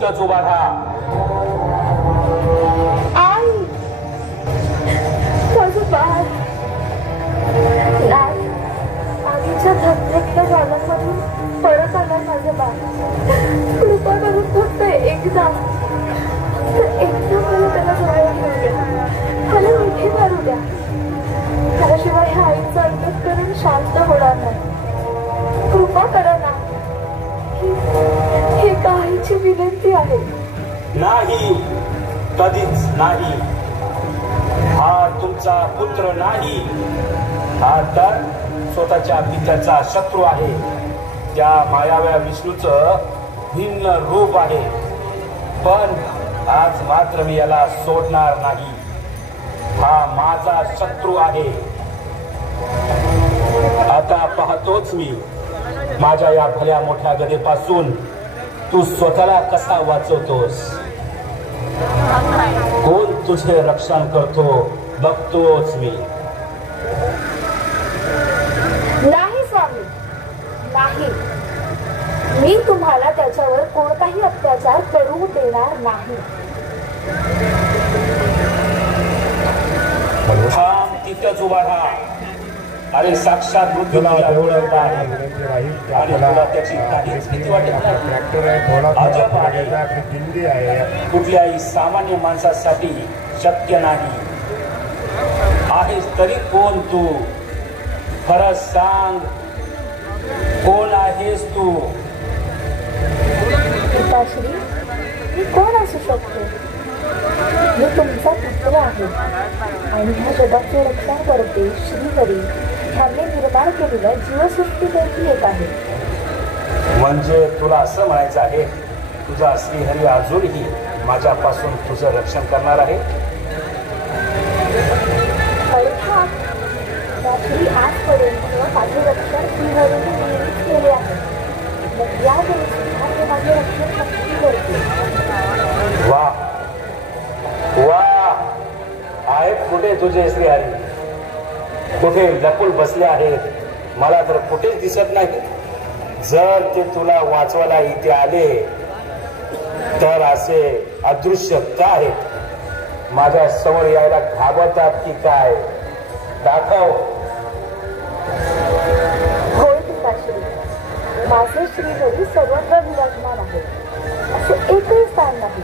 तिथंच उभा राहा. आई, माझं बाळ आधीच्या धकधकत्या गालांमधून परत आलाय माझं बाळ. कृपा करून फक्त एकदा मला त्याला जवळ घेऊ द्या. त्याला मिठी मारू द्या. त्याशिवाय ह्या आईचं अंतःकरण शांत होणार नाही. कृपा करा ना. ही आईची विनंती आहे. नाही, कधीच नाही. हा तुमचा पुत्र नाही. हा तर स्वतःच्या पित्याचा शत्रू आहे. त्या मायाव्या विष्णूचं भिन्न रूप आहे. पण आज मात्र मी याला सोडणार नाही. हा माझा शत्रू आहे. आता पाहतोच मी माझ्या या भल्या मोठ्या गदेपासून तू स्वतःला कसा वाचवतोस. कोण तुझे रक्षण करतो बघतोच मी. नाही स्वामी, नाही. मी तुम्हाला त्याच्यावर कोणताही अत्याचार करू देणार नाही. थांब, तिथंच उभा राहा. अरे साक्षात मृत्यू आणि तुला त्याची काहीच भीती वाटत नाही. अजब आहे. कुठल्याही सामान्य माणसासाठी शक्य नाही. आहेस तरी कोण तू? खरं सांग, कोण आहेस तू? पिताश्री, मी कोण असू शकतो? मी तुमचा पुत्र आहे आणि ह्या जगाचे रक्षण करते श्रीहरी ह्यांनी निर्माण केलेल्या जीवसृष्टीपैकी एक आहे. म्हणजे तुला असं म्हणायचं आहे तुझा श्रीहरी अजूनही माझ्यापासून तुझं रक्षण करणार आहे? अर्थात त्याची आजपर्यंत माझे रक्षण श्रीहरीने नेहमीच केले आहे. मग यावेळी सुद्धा ते माझे रक्षण नक्की करते. वा वा, आहेत कुठे तुझे श्रीहरी? कुठे लपून बसले आहेत? मला तर कुठेच दिसत नाही. जर ते तुला वाचवायला इथे आले तर असे अदृश्य का आहेत? माझ्या समोर यायला घाबरतात की काय? दाखव. होय पिताश्री, माझे श्रीहरी सर्वत्र विराजमान आहे. असे एकही स्थान नाही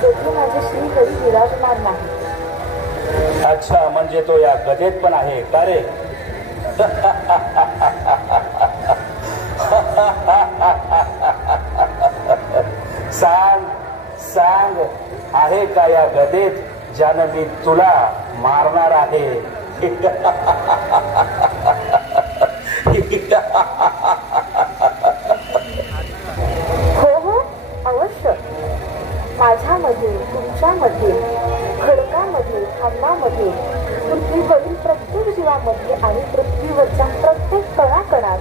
जेथे माझे श्रीहरी विराजमान नाही. अच्छा, म्हणजे तो या गदेत पण आहे का रे? सांग सांग, आहे का या गदेत ज्यानं मी तुला मारणार आहे? हो हो, अवश्य. माझ्यामध्ये, तुमच्यामध्ये, खडकामध्ये, खांबामध्ये, पृथ्वीवरील प्रत्येक जीवामध्ये आणि पृथ्वीवरच्या प्रत्येक कणाकणात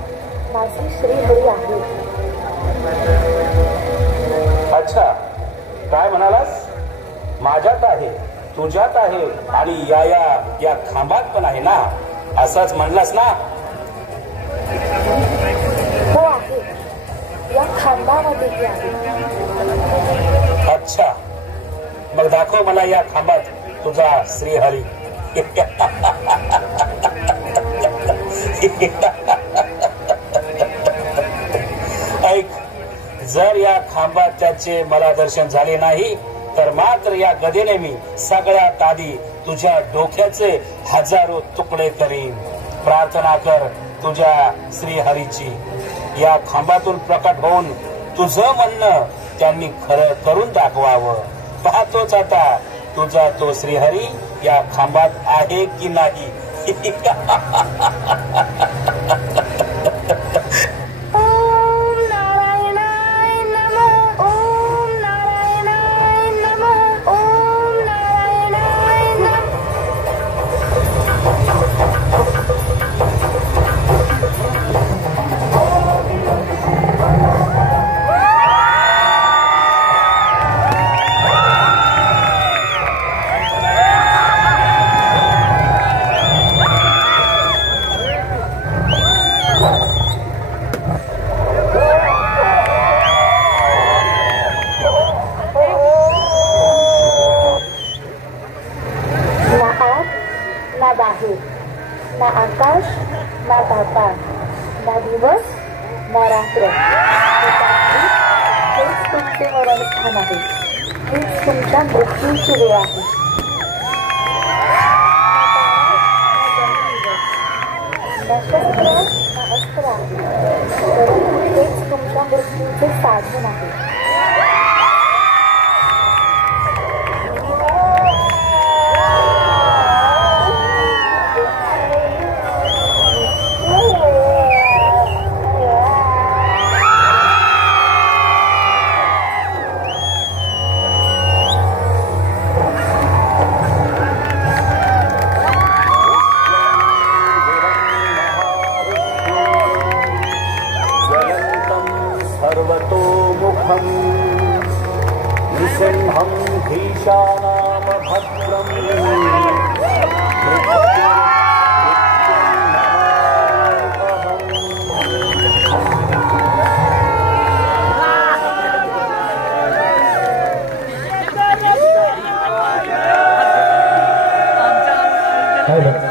माझे श्रीहरी आहे. अच्छा, काय म्हणालास? माझ्यात आहे, तुझ्यात आहे आणि या खांबात पण आहे ना, असंच म्हणलास ना? हो आहे, या खांबामध्ये आहे. अच्छा, मग दाखव मला या खांबात तुझा श्रीहरी. ऐक, जर या खांबात त्याचे मला दर्शन झाले नाही तर मात्र या गदेने मी सगळ्यात आधी तुझ्या डोक्याचे हजारो तुकडे करीन. प्रार्थना कर तुझ्या श्रीहरीची. या खांबातून प्रकट होऊन तुझं म्हणणं त्यांनी खरं करून दाखवावं. पाहतोच आता तुझा तो श्रीहरी या खांबात आहे की नाही. नरात्र हेच तुमचे मरणस्थान आहे, हेच तुमच्या मृत्यूची वेळ आहे. नशस्त्र अस्त्र आहे, परंतु हेच तुमच्या मृत्यूचे साधन आहे. नृसिंहं धीशानाम भद्रं Hello.